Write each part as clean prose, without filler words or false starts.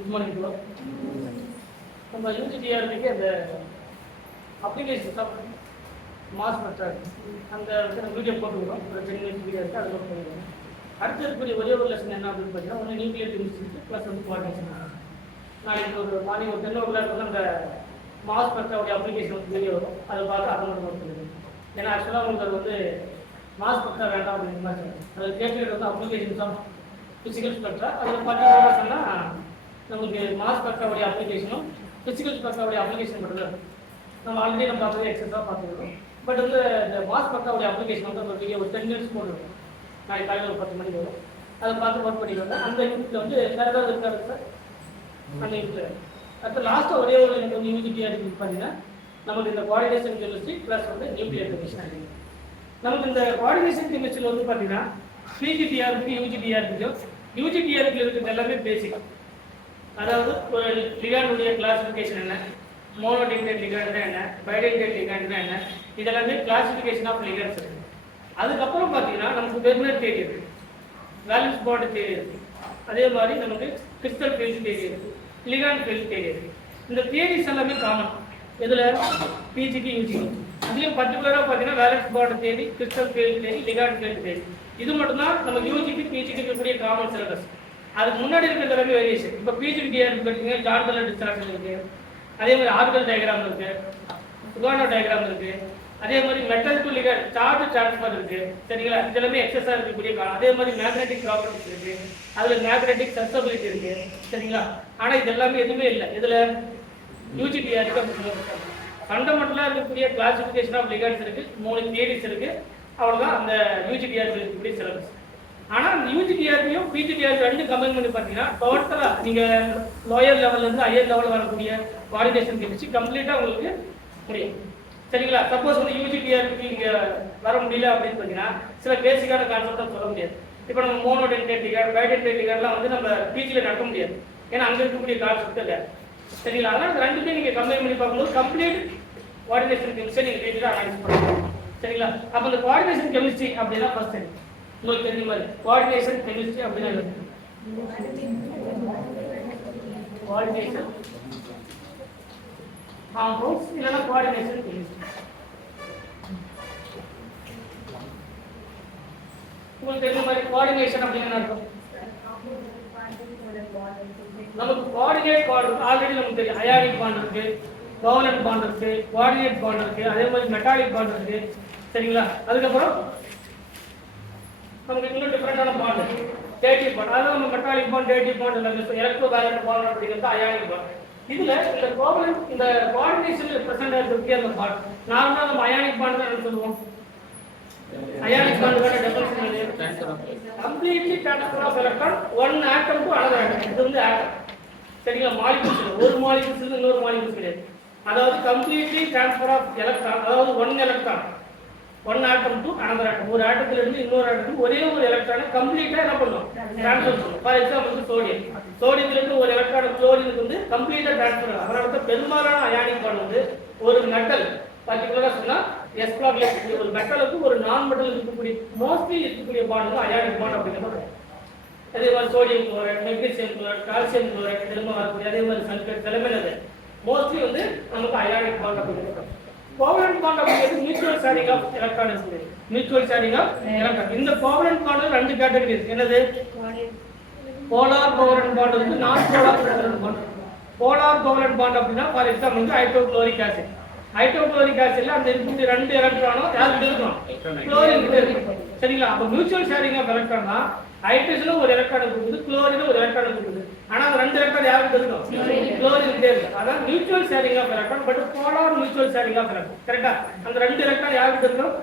இது பண்ணிக்கிறோம். நம்ம யூஜிடிஆருக்கு அந்த அப்ளிகேஷன் மாஸ் மெத்தட் அந்த வீடியோ போட்டுக்கிறோம். ஒரு 10 minutes வீடியோ இருக்குது, அதை நோட் பண்ணிக்கிறோம். அடுத்து இருக்கக்கூடிய ஒரே ஒரு லெசன் என்ன அப்படின்னு பார்த்தீங்கன்னா ஒன்று நியூக்ளியர் கெமிஸ்ட்ரி ப்ளஸ் வந்து கோஆர்டினேஷன். நாளைக்கு ஒரு மார்னிங் ஒரு 10 o'clock வந்து அந்த மாஸ் மெத்தடோடைய அப்ளிகேஷன் வந்து வீடியோ வரும், அதை பார்த்து அதை மட்டும் நோட் பண்ணிக்கிறோம். ஏன்னா ஆக்சுவலாக உங்களுக்கு அது வந்து மாஸ் மெத்தட் வேண்டாம் அப்படின்னு மாதிரி அது கேட்கறது வந்து அப்ளிகேஷன்ஸ் ஆஃப் ஃபிசிக்கல் ஸ்பெக்ட்ரா. அதில் பார்த்தீங்கன்னா சொன்னால் நமக்கு மாஸ் மெத்தடோடைய அப்ளிகேஷனும் ஃபிசிக்கல் ஸ்பெக்ட்ராவுடைய அப்ளிகேஷன் மட்டும் நம்ம ஆல்ரெடி நம்ம பார்த்து எக்ஸஸாக பார்த்துருக்கோம். பட் வந்து இந்த மாஸ் மெத்தடோடைய அப்ளிகேஷன் வந்து ஒரு வீடியோ ஒரு 10 minutes போட்டுருக்கோம். நாளைக்கு காலையில் ஒரு 10 மணிக்கு வரும், அதை பார்த்து ஒர்க் பண்ணிடுவாங்க. அந்த யூனிட்டில் வந்து வேறு ஏதாவது இருக்காது சார் அந்த யூனிட்டில். அடுத்து லாஸ்ட்டாக ஒரே ஒரு யூனிட்டியாக இருக்குது பார்த்தீங்கன்னா நமக்கு இந்த கோஆர்டினேஷன் கெமிஸ்ட்ரி ப்ளஸ் வந்து நியூக்ளியர் கெமிஸ்ட்ரி. நமக்கு இந்த கோஆர்டினேஷன் கெமிஸ்ட்ரியில் வந்து பார்த்தீங்கன்னா பிஜிடிஆருக்கு யூஜிடிஆருக்கு இருக்கிறது எல்லாமே பேசிக். அதாவது ஒரு லிகாண்டுடைய கிளாசிஃபிகேஷன் என்ன, மோனோடின்டேட் லிகாண்ட்னா என்ன, பைடென்டேட் லிகாண்ட்னா என்ன, இதெல்லாமே கிளாசிஃபிகேஷன் ஆஃப் லிகாண்ட்ஸ் இருக்குது. அதுக்கப்புறம் பார்த்தீங்கன்னா நமக்கு வெர்னர் தேரி இருக்குது, வேலன்ஸ் பாண்ட் தேரி இருக்குது, அதே மாதிரி நமக்கு கிறிஸ்டல் ஃபீல்டு தேரி இருக்குது, லிகாண்ட் ஃபீல்டு தேரி இருக்குது. இந்த தியரிஸ் எல்லாமே காமன் இதில் பிஜிக்கு யூஜிக்கு. இதுலேயும் பர்டிகுலராக பார்த்தீங்கன்னா வேலன்ஸ் பாண்ட் தேரி, கிறிஸ்டல் ஃபீல்டு தேரி, லிகாண்ட் ஃபீல்டு தேரி, இது மட்டும்தான் நம்ம யூஜிக்கு பிஜிக்கு இருக்கக்கூடிய காமன் சிலபஸ். அதுக்கு முன்னாடி இருக்கிற எல்லாமே வேரியேஷன். இப்போ பிஜிடிஆர் பார்த்தீங்கன்னா ஜார்டல் டிஸ்ட்ராக்ஷன் இருக்குது, அதே மாதிரி ஆர்கல் டயக்ராம் இருக்குது, சுகானோ டயக்ராம் இருக்குது, அதே மாதிரி metal to ligand charge transfer இருக்குது. சரிங்களா, இதெல்லாமே எக்ஸஸாக இருக்கக்கூடிய காலம். அதே மாதிரி மேக்னெட்டிக் ப்ராப்ளம்ஸ் இருக்குது, அதில் மேக்னெட்டிக் சன்சபிலிட்டி இருக்குது. சரிங்களா, ஆனால் இது எல்லாமே எதுவுமே இல்லை இதில் யூஜிடிஆருக்கு. ஃபண்டமெண்டலாக இருக்கக்கூடிய கிளாசிஃபிகேஷன் ஆஃப் லிகண்ட்ஸ் இருக்குது, 3 தியரிஸ் இருக்குது, அவ்வளோதான் அந்த யூஜிடிஆருக்கு இருக்கக்கூடிய சிலபஸ். ஆனால் அந்த யூஜிடிஆர்லையும் பிஜிடிஆர் ரெண்டு கம்பைன் பண்ணி பார்த்தீங்கன்னா டோட்டலாக நீங்கள் லோயர் லெவல்லேருந்து ஹையர் லெவலில் வரக்கூடிய கோஆர்டினேஷன் கெமிஸ்ட்ரி கம்ப்ளீட்டாக உங்களுக்கு முடியும். சரிங்களா, சப்போஸ் வந்து யூஜிடிஆருக்கு இங்கே வர முடியல அப்படின்னு பார்த்தீங்கன்னா சில பேசிக்கான கான்செப்டாக சொல்ல முடியாது. இப்போ நம்ம மோனோடென்டேட் லிகாண்ட், பைடென்டேட் லிகாண்ட்லாம் வந்து நம்ம பிஜியில் நடக்க முடியாது, ஏன்னா அங்கே இருக்கக்கூடிய கான்செப்ட் இல்லை. சரிங்களா, அதனால் ரெண்டுத்தையும் நீங்கள் கம்பைன் பண்ணி பார்க்கும்போது கம்ப்ளீட் கோஆர்டினேஷன் கெமிஸ்ட்ரி நீங்கள் டீட்டெயிலாக அனலைஸ் பண்ணலாம். சரிங்களா, அப்போ இந்த கோஆர்டினேஷன் கெமிஸ்ட்ரி அப்படின்னா ஃபர்ஸ்ட் டைம் உங்களுக்கு தெரிஞ்ச மாதிரி கோஆர்டினேஷன் கெமிஸ்ட்ரி அப்படின்னா கோஆர்டினேஷன் காம்பவுண்ட்ஸ் இல்லைன்னா கோஆர்டினேஷன் கெமிஸ்ட்ரி. உங்களுக்கு தெரிஞ்ச மாதிரி கோஆர்டினேஷன் அப்படின்னா அர்த்தம் நமக்கு கோஆர்டினேட் பாண்ட் ஆல்ரெடி நமக்கு தெரியும். அயானிக் பாண்ட் இருக்கு, கோவலன்ட் பாண்ட் இருக்கு, கோஆர்டினேட் பாண்ட் இருக்கு, அதே மாதிரி மெட்டாலிக் பாண்ட் இருக்கு. சரிங்களா, அதுக்கப்புறம் நமக்கு இன்னும் டிஃபரெண்டான பாண்ட் டேட்டிவ் பாண்ட், அதாவது நம்ம மெட்டாலிக் பாண்ட், டேட்டிவ் பாண்ட் எல்லாமே எலக்ட்ரோ வேலன்ட் பாண்ட் அப்படிங்கிறது அயானிக் பாண்ட். இதுல இந்த கோவலன்ட் இந்த கோஆர்டினேஷன்ல பிரசன்ட் ஆகிருக்கக்கூடிய அந்த பாண்ட் நார்மலா நம்ம அயானிக் பாண்ட் தான் சொல்லுவோம். அயானிக் பாண்டோட definition completely transfer of electron one atom to another atom. இது வந்து ஆட்டம். சரிங்களா, மாலிகூல்ஸ் ஒரு மாலிகூல்ஸ் இருந்து இன்னொரு மாலிகூல்ஸ் கிடையாது. அதாவது கம்ப்ளீட்லி ட்ரான்ஸ்ஃபர் ஆஃப் எலக்ட்ரான், அதாவது one electron one atom to another atom. ஒரு ஆட்டத்துல இருந்து இன்னொரு ஆட்டத்துக்கு ஒரே ஒரு எலக்ட்ரானை கம்ப்ளீட்டா என்ன பண்ணும், ட்ரான்ஸ்ஃபர் பண்ணும். ஃபார் எக்ஸாம்பிள் சோடியம், சோடியத்துல இருந்து ஒரு எலக்ட்ரான் குளோரினுக்கு வந்து கம்ப்ளீட்டா ட்ரான்ஸ்ஃபர் ஆகும். அதனால பெரும்பாலான அயானிக் பாண்ட் வந்து ஒரு மெட்டல் பர்டிகுலரா சொன்னா எஸ் பிளாக்ல இருக்கக்கூடிய ஒரு மெட்டலுக்கு ஒரு நான் மெட்டல் இருக்கக்கூடிய மோஸ்ட்லி இருக்கக்கூடிய பாண்ட் வந்து அயானிக் பாண்ட் அப்படிங்கிறது. அதே மாதிரி sodium chloride, magnesium chloride, calcium chloride இதெல்லாம் வரக்கூடிய அதே மாதிரி சல்ஃபேட் எல்லாமே மோஸ்ட்லி வந்து நமக்கு அயானிக் பாண்ட் அப்படிங்கிறது. கோவலன்ட் பாண்ட் அப்படிங்கிறது மியூச்சுவல் ஷேரிங் ஆஃப் எலக்ட்ரான் இருக்குது. Mutual sharing of electron. இந்த கோவலன்ட் பாண்ட் ரெண்டு கேட்டகரி இருக்கு. என்னது, போலார் கோவலன்ட் பாண்ட் இருக்கு, non polar covalent bond. Polar covalent bond அப்படின்னா ஃபார் எக்ஸாம்பிள் வந்து ஹைட்ரோகுளோரிக் ஆசிட். ஹைட்ரோகுளோரிக் ஆசிட்ல அந்த இருக்கக்கூடிய ரெண்டு எலக்ட்ரானும் யாருக்கு இருக்கும், குளோரின் கிட்ட இருக்கு. சரிங்களா, அப்ப மியூச்சுவல் ஷேரிங் ஆஃப் எலக்ட்ரான் தான் ஹைட்ரஜன்ல ஒரு எலக்ட்ரான் இருக்குது, குளோரின்ல ஒரு எலக்ட்ரான் இருக்குது. ஆனா அந்த ரெண்டு எலக்ட்ரான் யாருக்கு இருக்கும், குளோரின் கிட்ட இருக்கு. அதான் mutual sharing of electron. But polar mutual sharing of electron. கரெக்ட்டா, அந்த ரெண்டு எலக்ட்ரான் யாருக்கு இருக்கும்,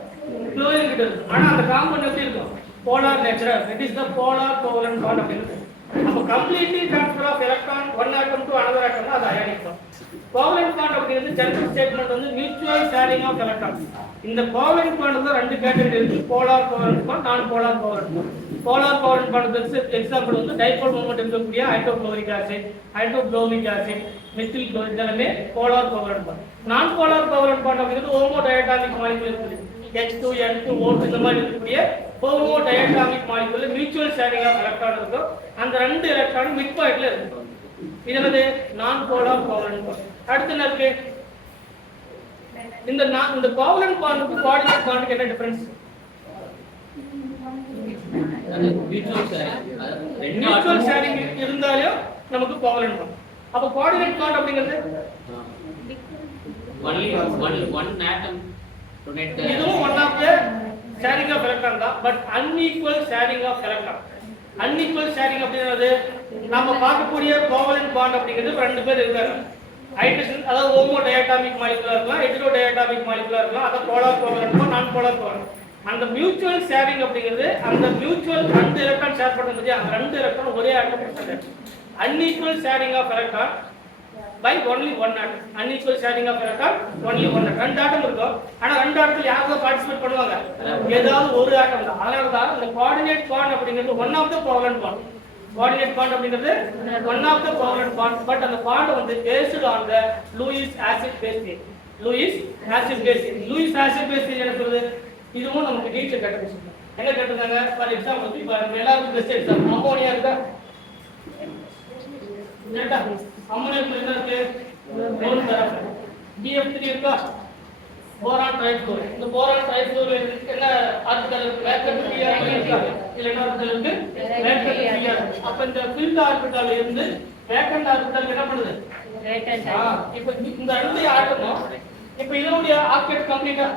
குளோரின் கிட்ட இருக்கு. ஆனா அந்த காம்பவுண்ட் எப்படி இருக்கும், polar natural. It is the polar covalent bond அப்படிங்கிறது. அப்ப completely transfer of electron one atom to another atom அது அயானிக் பாண்ட். கோவலன்ட் பாண்ட் அப்படிங்கிறது ஜெனரல் ஸ்டேட்மெண்ட் வந்து மியூச்சுவல் ஷேரிங் ஆஃப் எலக்ட்ரான். இந்த கோவலன்ட் பாண்ட் வந்து ரெண்டு கேட்டகரி இருக்கு, polar covalent bond, non polar covalent bond. Polar covalent bond example வந்து dipole moment இருக்கக்கூடிய hydrochloric acid, hydrobromic acid, methyl chloride இதெல்லாமே polar covalent bond. Non polar covalent bond அப்படிங்கிறது homo diatomic molecule இருக்குது. H2 N2 O2 இந்த மாதிரி இருக்கக்கூடிய homo diatomic molecule mutual sharing of electron இருக்கும். அந்த ரெண்டு எலக்ட்ரான் மிட் பாயிண்ட்ல இருக்கும். இது என்னது நான் போலார் கோவலன்ட் பாண்ட். அடுத்து என்ன இருக்கு? இந்த கோவலன்ட் பாண்டுக்கு கோஆர்டினேட் பாண்டுக்கு என்ன டிஃபரன்ஸ்? மியூச்சுவல் ஷேரிங் இருந்தாலும் நமக்கு கோவலன்ட் பாண்ட். அப்ப கோஆர்டினேட் பாண்ட் அப்படிங்கிறது one atom donate. இதுவும் one of the sharing of electron தான், but unequal sharing of electron. Unequal sharing அப்படிங்கிறது நம்ம பார்க்கக்கூடிய கோவலன்ட் பாண்ட் அப்படிங்கிறது ரெண்டு பேர் இருக்காங்க. ஹைட்ரஜன் அதாவது ஹோமோ டயட்டாமிக் மாலிகுலா இருக்கலாம், ஹெட்ரோ டயட்டாமிக் மாலிகுலா இருக்கலாம், அத போலார் கோவலன்ட் நான் போலார் கோவலன்ட். அந்த மியூச்சுவல் ஷேரிங் அப்படிங்கிறது அந்த மியூச்சுவல் ரெண்டு எலக்ட்ரான் ஷேர் பண்ணும்போது அந்த ரெண்டு எலக்ட்ரான் ஒரே ஆட்டம் கொடுத்தாங்க. Unequal sharing of electron by only one atom. Unequal sharing of electron only one atom. ரெண்டு ஆட்டம் இருக்கும், ஆனா ரெண்டு ஆட்டத்துல யாராவது பார்ட்டிசிபேட் பண்ணுவாங்க, ஏதாவது ஒரு ஆட்டம் தான். அதனால தான் இந்த கோஆர்டினேட் பாண்ட் அப்படிங்கிறது one of the covalent bond. Coordinate bond அப்படிங்கிறது one of the covalent bond, but அந்த பாண்ட் வந்து based on the Lewis acid base theory. Lewis acid base theory. Lewis acid base theory என்ன சொல்லுது? இதுவும் நமக்கு நீட்ல கேட்ட விஷயம். என்ன கேட்டிருந்தாங்க? ஃபார் எக்ஸாம்பிள் இப்போ எல்லாருக்கும் பெஸ்ட் எக்ஸாம்பிள் அம்மோனியா இருக்கா? என்னடா அம்மோனியாக்கு என்ன இருக்கு? லோன் தரப்பு. BF3 இருக்கா? போரான் ட்ரைஃப்ளோர். இந்த போரான் ட்ரைஃப்ளோர் என்ன ஆர்பிடல் இருக்கு? வேக்கன்ட் pr இருக்கா? இல்ல என்ன ஆர்பிடல் இருக்கு? Vacant pr. அப்ப இந்த ஃபில்ட் ஆர்பிடல் இருந்து வேக்கன்ட் ஆர்பிடல் என்ன பண்ணுது? வேக்கன்ட். இப்போ இந்த ரெண்டு ஆட்டமும் இப்போ இதனுடைய ஆர்பிட் கம்ப்ளீட்டா,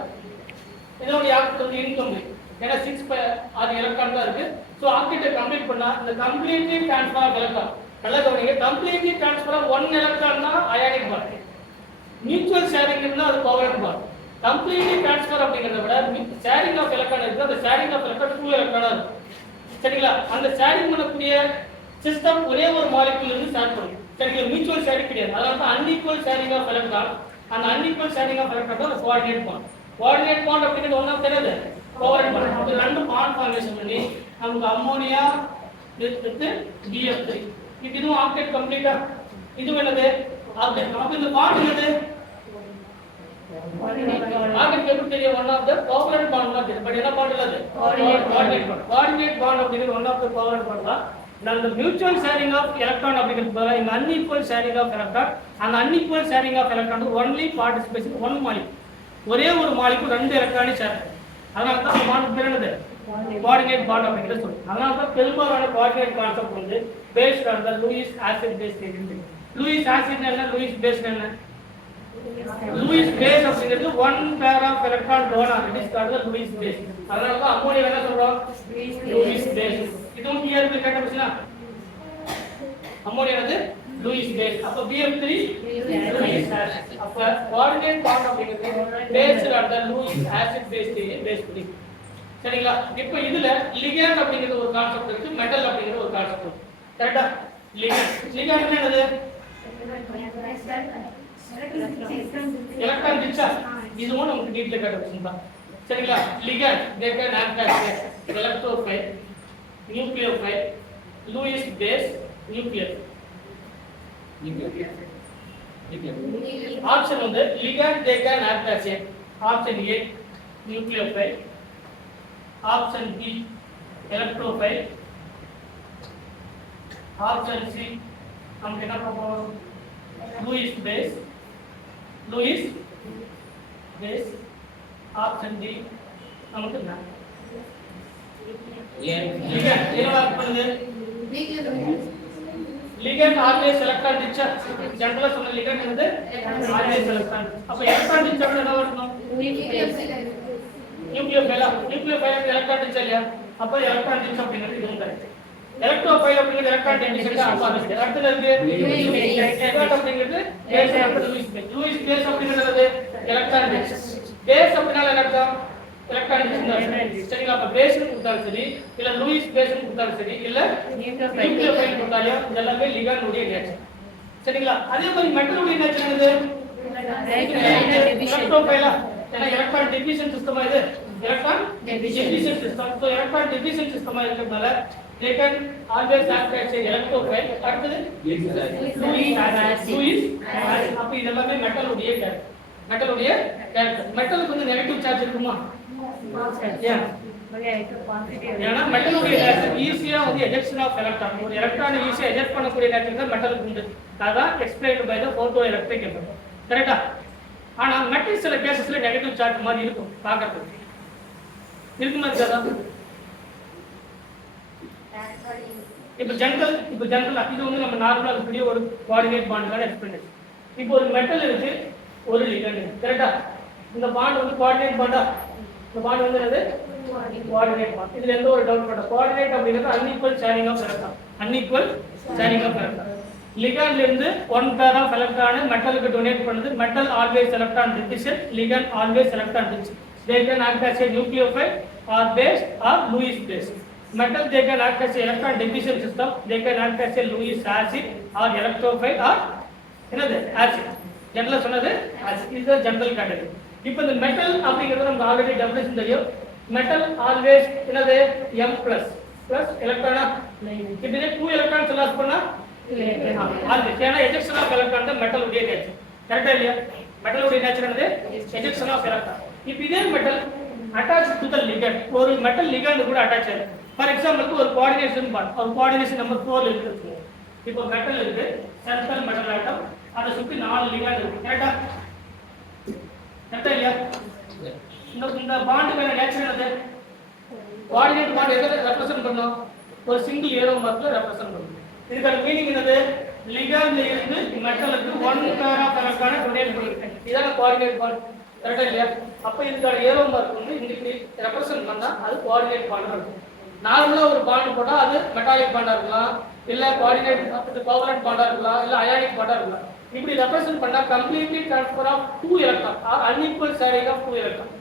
இதனுடைய ஆர்பிட் வந்து இன்கம்ப்ளீட். ஏன்னா 6 அது எலக்ட்ரான் தான் இருக்கு. சோ ஆர்பிட்டை கம்ப்ளீட் பண்ணா இந்த கம்ப்ளீட்லி ட்ரான்ஸ்ஃபர் ஆஃப் எலக்ட்ரான். நல்லா கவனிங்க, completely transfer of one electron தான் அயானிக் பாண்ட். மியூச்சுவல் ஷேரிங் இருந்தா அது கோவலன்ட் பாண்ட். கம்ப்ளீட்லி ட்ரான்ஸ்ஃபர் அப்படிங்கறத விட ஷேரிங் ஆஃப் எலக்ட்ரான் இருக்கு. அந்த ஷேரிங் ஆஃப் எலக்ட்ரான் 2 எலக்ட்ரானா இருக்கு. சரிங்களா? அந்த ஷேரிங் பண்ணக்கூடிய சிஸ்டம் ஒரே ஒரு மாலிக்யூல் இருந்து ஸ்டார்ட் பண்ணும். சரிங்களா? மியூச்சுவல் ஷேரிங் கிடையாது. அதனால தான் அன்ஈக்குவல் ஷேரிங் ஆஃப் எலக்ட்ரான். அந்த அன்ஈக்குவல் ஷேரிங் ஆஃப் எலக்ட்ரான் தான் கோஆர்டினேட் பாண்ட். கோஆர்டினேட் பாண்ட் அப்படிங்கிறது ஒண்ணா தெரியாது, கோவலன்ட் பாண்ட். அப்ப ரெண்டு பாண்ட் ஃபார்மேஷன் பண்ணி நமக்கு அம்மோனியா வித் BF3. இதுவும் ஆக்டேட் கம்ப்ளீட்டா. இது என்னது? ஆக்டேட். அப்ப இந்த பாண்ட் என்னது? ஆக்டேட் எப்படி தெரியும்? One of the covalent bond தான் தெரியும். பட் என்ன பாண்ட் இல்ல அது? Coordinate bond. கோஆர்டினேட் பாண்ட் அப்படிங்கிறது one of the covalent bond தான். அந்த மியூச்சுவல் ஷேரிங் ஆஃப் எலக்ட்ரான் அப்படிங்கிறது பதிலா இந்த அன்ஈக்குவல் ஷேரிங் ஆஃப் எலக்ட்ரான். அந்த unequal sharing of electron only participation one molecule. ஒரே ஒரு மாலிக்யூல் ரெண்டு எலக்ட்ரானை ஷேர் பண்ணும். அதனால தான் அந்த பாண்ட் பேர் என்னது? கோஆர்டினேட் பாண்ட் அப்படிங்கறது சொல்றோம். அதனால தான் பெரும்பாலான கோஆர்டினேட் கான்செப்ட் வந்து based on the Lewis acid base theory. Lewis acid என்ன? லூயிஸ் பேஸ் என்ன? லூயிஸ் பேஸ் அப்படிங்கிறது one pair of electron donor. It is called the Lewis base. அதனால தான் அம்மோனியா என்ன சொல்றோம்? Lewis base. இதுவும் கிளியர் இருக்கு கேட்ட பிரச்சனை. அம்மோனியா என்னது? Lewis base. அப்ப BF3 லூயிஸ் ஆசிட். அப்ப கோஆர்டினேட் பாண்ட் அப்படிங்கிறது based on the Lewis acid base theory base பண்ணி. சரிங்களா? இப்போ இதுல லிகண்ட் அப்படிங்கிறது ஒரு கான்செப்ட் இருக்கு, மெட்டல் அப்படிங்கிறது ஒரு கான்செப்ட் இருக்கு. கரெக்ட்டா? லிகண்ட் என்னது? Electron discharge. இதுவும் நமக்கு நீட்ல கேட்டதுதான். சரிங்களா? Ligand they can act as electrophile, nucleophile, Lewis base, nuclear. Option வந்து ligand they can act as a option A nucleophile, option B electrophile, option C நமக்கு என்ன பார்ப்போம்? Lewis base, ஆப்ஷன் D நமக்கு என்ன? லிகண்ட் என்ன பண்ணுது? Ligand always electron discharge. ஜெனரலா சொன்ன லிகண்ட் வந்து ஆல்வேஸ் எலக்ட்ரான். அப்ப எலக்ட்ரான் டிஸ்சார்ஜ் என்ன வரணும்? நியூக்ளியோஃபைல். நியூக்ளியோஃபைல் எலக்ட்ரான் டிஸ்சார்ஜ் இல்லையா? அப்ப எலக்ட்ரான் டிஸ்சார்ஜ் அப்படிங்கிறது இதுவும் தான். எலக்ட்ரோஃபைல் அப்படிங்கிறது எலக்ட்ரான் டிஸ்சார்ஜ் ஆப்போசிட். அடுத்து இருக்கு லிகண்ட் அப்படிங்கிறது base of Lewis base. Lewis base அப்படிங்கிறது எலக்ட்ரான் டிஸ்சார்ஜ். பேஸ் அப்படினா என்ன அர்த்தம்? Electron discharge. சரிங்களா? அப்ப பேஸ்னு கொடுத்தாலும் சரி, இல்ல லூயிஸ் பேஸ்னு கொடுத்தாலும் சரி, இல்ல நியூக்ளியோஃபைல் கொடுத்தாலும் இதெல்லாமே லிகண்ட் உடைய நேச்சர். சரிங்களா? அதே மாதிரி மெட்டல் உடைய நேச்சர் என்னது? எலக்ட்ரோஃபைலா? ஏன்னா எலக்ட்ரான் டிஃபிஷன் சிஸ்டம் இது. Electron deficient system. So electron deficient சிஸ்டமா இருக்கிறதால they can always act as a electrophile. அடுத்து லூயிஸ் அப்ப இதெல்லாமே மெட்டல் உடைய கேரக்டர். மெட்டலுக்கு வந்து நெகட்டிவ் சார்ஜ் இருக்குமா? ஏன் ஏன்னா மெட்டலுடைய நேச்சர் ஈஸியா வந்து எஜெக்ஷன் ஆஃப் எலக்ட்ரான், ஒரு எலக்ட்ரானை ஈஸியா எஜெக்ட் பண்ணக்கூடிய நேச்சர் தான் மெட்டலுக்கு உண்டு. அதான் explained by the photoelectric effect. கரெக்டா? ஆனா மெட்டல் சில கேசஸ்ல நெகட்டிவ் சார்ஜ் மாதிரி இருக்கும் பார்க்கறதுக்கு. இருக்குமா இருக்காதா? இப்போ ஜெனரல் இது வந்து நம்ம நார்மலா இருக்கக்கூடிய ஒரு கோஆர்டினேட் பாண்டுக்கான எக்ஸ்பிளனேஷன். இப்போ ஒரு மெட்டல் இருக்கு, ஒரு லிகண்ட். கரெக்டா? இந்த பாண்ட் வந்து கோஆர்டினேட் பாண்டா? இந்த பாண்ட் வந்து என்னது? Coordinate bond. இதுல எந்த ஒரு டவுட் பண்ண. கோஆர்டினேட் அப்படிங்கிறது unequal sharing of electron. Unequal sharing of electron. லிகண்ட்ல இருந்து ஒன் பேர் ஆஃப் எலக்ட்ரானை மெட்டலுக்கு டொனேட் பண்ணுது. Metal always electron division, ligand always electron division. They can act as a nucleophile or base or Lewis base. Metal they can act as a electron division system. They can act as a Lewis acid or electrophile or என்னது acid. ஜெனரலா சொன்னது acid. இது general category. இப்போ இந்த metal அப்படிங்கிறது நமக்கு already definition தெரியும். Metal always என்னது M பிளஸ் எலக்ட்ரானா. இதுல 2 எலக்ட்ரான்ஸ் லாஸ் பண்ணா ஆல்வேஸ். ஏன்னா எஜெக்ஷன் ஆஃப் எலக்ட்ரான் தான் மெட்டல் உடைய நேச்சர். கரெக்டா இல்லையா? மெட்டல் உடைய நேச்சர் என்னது? Ejection of electron. இப்போ இதே metal attach to the ligand, ஒரு மெட்டல் லிகண்ட் கூட அட்டாச் ஆயிருக்கு. ஃபார் எக்ஸாம்பிளுக்கு ஒரு கோஆர்டினேஷன் பாண்ட், ஒரு கோஆர்டினேஷன் நம்பர் 4 இருக்கு. இப்போ மெட்டல் இருக்கு, சென்ட்ரல் மெட்டல் ஆட்டம், அதை சுத்தி 4 லிகண்ட் இருக்கு. கரெக்டா? கரெக்டா இல்லையா? இந்த பாண்டுக்கான நேச்சர் என்னது? கோஆர்டினேட் பாண்ட் எதை ரெப்ரசன்ட் பண்ணும்? ஒரு சிங்கிள் ஏரோ மார்க்ல ரெப்ரசன்ட் பண்ணும். இதுக்கான மீனிங் என்னது? லிகண்ட்ல இருந்து மெட்டலுக்கு 1 பேர் ஆஃப் எலக்ட்ரானை டொனேட் பண்ணிருக்கு. இதான கோஆர்டினேட் பாண்ட். கரெக்டா இல்லையா? அப்ப இதுக்கான ஏரோ மார்க் வந்து இங்க ரெப்ரசன்ட் பண்ணா அது கோஆர்டினேட் பாண்டா இருக்கும். நார்மலா ஒரு பாண்ட் போட்டா அது மெட்டாலிக் பாண்டா இருக்கலாம், இல்ல கோஆர்டினேட் கோவலன்ட் பாண்டா இருக்கலாம், இல்ல அயானிக் பாண்டா இருக்கலாம். இப்படி ரெப்ரசன்ட் பண்ணா completely transfer of 2 electron or unequal sharing of 2 electron.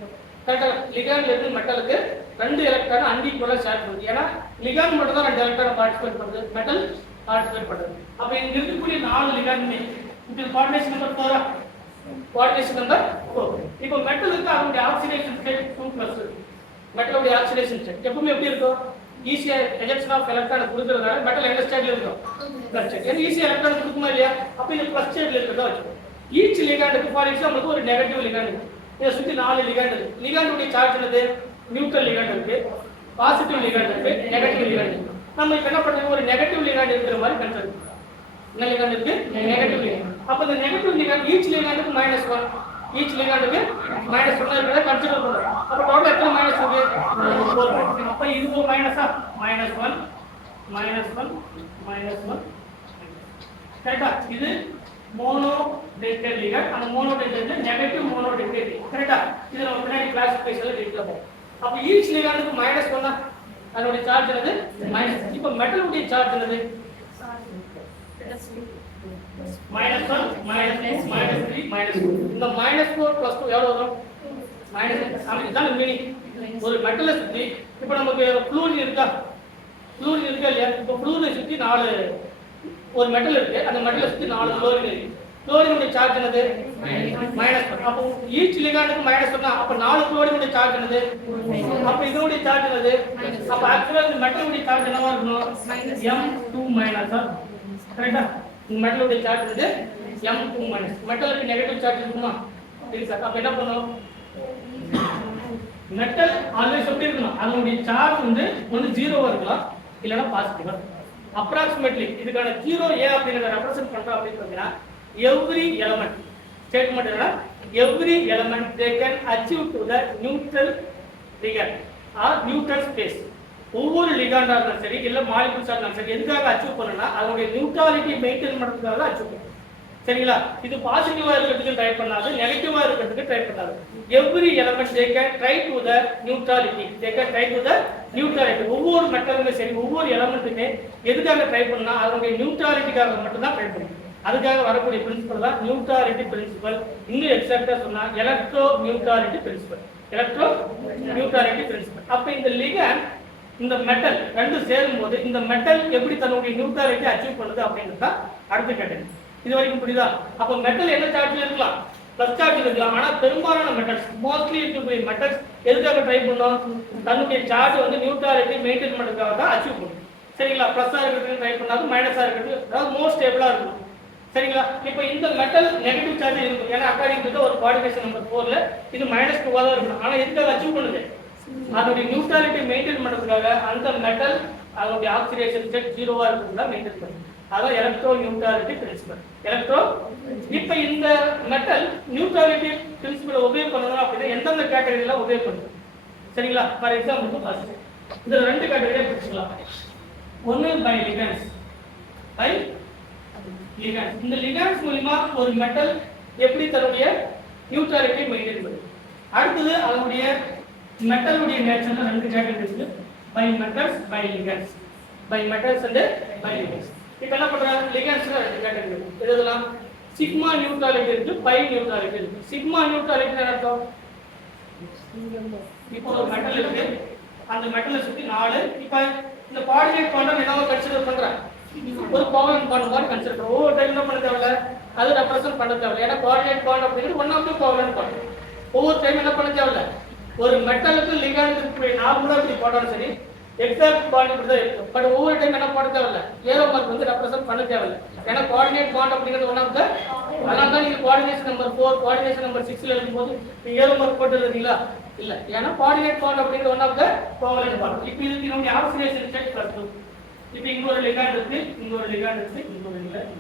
கரெக்டா? லிகண்ட்ல இருந்து மெட்டலுக்கு 2 எலக்ட்ரான் அன்ஈக்குவலா ஷேர் பண்ணுது. ஏன்னா லிகண்ட் மட்டும் தான் 2 எலக்ட்ரான் பார்ட்டிசிபேட் பண்ணுது, மெட்டல் பார்ட்டிசிபேட் பண்ணுது. அப்ப இங்க இருக்கக்கூடிய 4 லிகண்ட் இது கோஆர்டினேஷன் நம்பர் 4. Coordination number 4. இப்போ மெட்டலுக்கு அதோட ஆக்சிடேஷன் ஸ்டேட் 2+. மெட்டலோட ஆக்சிடேஷன் ஸ்டேட் எப்பவுமே எப்படி இருக்கும்? ஈஸியா எஜெக்ஷன் ஆஃப் எலக்ட்ரான் கொடுக்கறதால மெட்டல் எந்த ஸ்டேட்ல இருக்கும்? Plus state. ஏன்னா ஈஸியா எலக்ட்ரான் கொடுக்குமா இல்லையா? அப்ப இது ப்ளஸ் ஸ்டேட்ல இருக்கிறதா வச்சுக்கோ. ஈச் லிகண்டுக்கு ஃபார் எக்ஸாம்பிளுக்கு ஒரு நெகட்டிவ் லிகண்ட் இருக்கு. இதை சுத்தி 4 லிகண்ட் இருக்கு. லிகண்டுடைய சார்ஜ் என்னது? நியூட்ரல் லிகண்ட் இருக்கு, பாசிட்டிவ் லிகண்ட் இருக்கு, நெகட்டிவ் லிகண்ட் இருக்கு. நம்ம இப்ப என்ன பண்றோம்? ஒரு நெகட்டிவ் லிகண்ட் இருக்கிற மாதிரி கன்சிடர் பண்றோம். என்ன லிகண்ட் இருக்கு? Negative ligand. அப்ப இந்த நெகட்டிவ் லிகண்ட் ஈச் லிகண்டுக்கு -1, ஈச் லிகண்டுக்கு -1 இருக்கிறத கன்சிடர் பண்றோம். அப்ப டோட்டல் எத்தனை மைனஸ் இருக்கு? 4. அப்ப இது ஒரு மைனஸா? -1 -1 கரெக்ட்டா? இது மோனோ டெல்டா லிகண்ட். அந்த mono delta negative mono delta. கரெக்ட்டா? இது நம்ம பின்னாடி கிளாசிஃபிகேஷன்ல டீடைலா பார்ப்போம். அப்ப ஈச் லிகண்டுக்கு -1 அதோட சார்ஜ் என்னது? மைனஸ். இப்போ மெட்டலுடைய சார்ஜ் என்னது? -1 -3 -2. இந்த -4 + 2 எவ்வளவு வரும்? -8. இதுதான் மீனிங். ஒரு மெட்டலை சுத்தி இப்போ நமக்கு ஃப்ளூரின் இருக்கா? ஃப்ளூரின் இருக்கா இல்லையா? இப்போ ஃப்ளூரினை சுத்தி 4 ஒரு மெட்டல் இருக்கு. அந்த மெட்டலை சுத்தி 4 ஃப்ளூரின் இருக்கு. ஃப்ளூரினுடைய சார்ஜ் என்னது? -1. அப்போ ஈச் லிகண்டுக்கு -1. அப்ப 4 ஃப்ளூரினுடைய சார்ஜ் என்னது? அப்ப இதோட சார்ஜ் என்னது? அப்ப ஆக்சுவலா இந்த மெட்டலுடைய சார்ஜ் என்னவா இருக்கணும்? M2-. கரெக்ட்டா? இந்த மெட்டலுடைய சார்ஜ் வந்து M2-. மெட்டலுக்கு நெகட்டிவ் சார்ஜ் இருக்குமா? இருக்கு சார். அப்ப என்ன பண்ணும்? மெட்டல் ஆல்வேஸ் எப்படி இருக்கணும்? அதனுடைய சார்ஜ் வந்து ஒன்னு 0வா இருக்கலாம், இல்லனா பாசிட்டிவா. அப்ராக்ஸிமேட்லி இதுக்கான 0A அப்படிங்கறத ரெப்ரசன்ட் பண்றோம் அப்படின்னு பார்த்தீங்கன்னா every element ஸ்டேட்மென்ட் என்ன? every element they can achieve to the neutral ligand or neutral space. ஒவ்வொரு லிகாண்டா இருந்தாலும் சரி இல்ல மாலிகுல்ஸா இருந்தாலும் சரி எதுக்காக அச்சீவ் பண்ணனும்னா அதோட நியூட்ரலிட்டி மெயின்டைன் பண்றதுக்காக அச்சீவ் பண்ணும். சரிங்களா? இது பாசிட்டிவா இருக்கிறதுக்கு ட்ரை பண்ணாது, நெகட்டிவா இருக்கிறதுக்கு ட்ரை பண்ணாது. Every element they can try to the neutrality. they can try to the neutrality. ஒவ்வொரு மெட்டலுமே சரி ஒவ்வொரு எலிமெண்ட்டுமே எதுக்காக ட்ரை பண்ணா அதோட நியூட்ரலிட்டிக்காக மட்டும் தான் ட்ரை பண்ணும். அதுக்காக வரக்கூடிய பிரின்சிபல் தான் நியூட்ரலிட்டி பிரின்சிபல். இன்னும் எக்ஸாக்ட்டா சொன்னா electroneutrality principle. Electroneutrality principle. அப்ப இந்த லிகண்ட் இந்த மெட்டல் ரெண்டும் சேரும்போது இந்த மெட்டல் எப்படி தன்னுடைய நியூட்ரலிட்டி அச்சீவ் பண்ணுது அப்படிங்கிறது தான் அடுத்த கேட்டகரி. இது வரைக்கும் புரியுதா? அப்ப மெட்டல் என்ன சார்ஜ்ல இருக்கலாம்? பிளஸ் சார்ஜ் இருக்கலாம். ஆனா பெரும்பாலான மெட்டல்ஸ் மோஸ்ட்லி இருக்கக்கூடிய மெட்டல்ஸ் எதுக்காக ட்ரை பண்ணும்? தன்னுடைய சார்ஜ் வந்து நியூட்ரலிட்டி மெயின்டைன் பண்றதுக்காக தான் அச்சீவ் பண்ணும். சரிங்களா? பிளஸ்ஸா இருக்கிறதுக்கு ட்ரை பண்ணாது, மைனஸா இருக்கிறது அதாவது மோஸ்ட் ஸ்டேபிளா இருக்கும். சரிங்களா? இப்போ இந்த மெட்டல் நெகட்டிவ் சார்ஜ் இருக்கும். ஏன்னா அக்கார்டிங் டு ஒரு கோஆர்டினேஷன் நம்பர் 4ல இது -2 தான் இருக்கும். ஆனா எதுக்காக அச்சீவ் பண்ணுது? அதோட நியூட்ரலிட்டி மெயின்டைன் பண்றதுக்காக அந்த மெட்டல் அதோட ஆக்சிடேஷன் ஸ்டேட் ஜீரோவா இருக்குதா மெயின்டைன் பண்ணும். அதான் எலக்ட்ரோ நியூட்ரலிட்டி பிரின்சிபல். எலக்ட்ரோ இப்ப இந்த மெட்டல் நியூட்ரலிட்டி பிரின்சிபல் உபயோகம் பண்ணணும் அப்படின்னா எந்தெந்த கேட்டகரியில உபயோகம் பண்ணுது சரிங்களா? ஃபார் எக்ஸாம்பிள் ஃபர்ஸ்ட் இந்த ரெண்டு கேட்டகரியா பிரிச்சுக்கலாம். ஒன்னு பை லிகண்ட்ஸ். By ligands. இந்த லிகண்ட்ஸ் மூலமா ஒரு மெட்டல் எப்படி தன்னுடைய நியூட்ரலிட்டி மெயின்டைன் பண்ணுது. அடுத்தது அதனுடைய மெட்டலுடைய நேச்சர்ல ரெண்டு கேட்டகரி இருக்கு. By metals, by ligands. By metals and by ligands. இப்போ என்ன பண்றாங்க? லிகண்ட்ஸ்ல ரெண்டு கேட்டகரி இருக்கு. இதெல்லாம் சிக்மா நியூட்ரலிட்டி இருக்கு, பை நியூட்ரலிட்டி இருக்கு. சிக்மா நியூட்ரலிட்டி என்ன அர்த்தம்? இப்போ ஒரு மெட்டல் இருக்கு, அந்த மெட்டலை சுத்தி 4 இப்போ இந்த கோஆர்டினேட் பாண்ட் என்னவோ கன்சிடர் பண்றேன். ஒரு கோவலன்ட் பாண்ட் மாதிரி கன்சிடர் பண்றோம். ஒவ்வொரு டைம் என்ன பண்ண தேவையில்ல, அது ரெப்ரசன்ட் பண்ண தேவையில்ல. ஏன்னா கோஆர்டினேட் பாண்ட் அப்படிங்கிறது one of the covalent bond. ஒவ்வொரு டைம் என்ன பண்ண தேவையில்ல, ஒரு மெட்டலுக்கு லிகாண்டுக்கு நார்மலா இப்படி போட்டாலும் சரி எக்ஸாக்ட் பாண்ட் இப்படி தான் இருக்கும். பட் ஒவ்வொரு டைம் என்ன பண்ண தேவையில்ல, ஏரோ மார்க் வந்து ரெப்ரசன்ட் பண்ண தேவையில்ல. ஏன்னா கோஆர்டினேட் பாண்ட் அப்படிங்கிறது ஒன் ஆஃப் த, அதனால தான் நீங்க கோஆர்டினேஷன் நம்பர் 4 கோஆர்டினேஷன் நம்பர் 6ல எழுதும்போது நீங்க ஏரோ மார்க் போட்டு எழுதுறீங்களா? இல்ல. ஏன்னா கோஆர்டினேட் பாண்ட் அப்படிங்கிறது one of the covalent bond. இப்போ இதுக்கு நம்மளுடைய ஆக்சிடேஷன் ஸ்டேட் +2. இப்போ இங்க ஒரு லிகாண்ட் இருக்கு, இங்க ஒரு லிகாண்ட் இருக்கு, இங்க ஒரு லிகாண்ட்.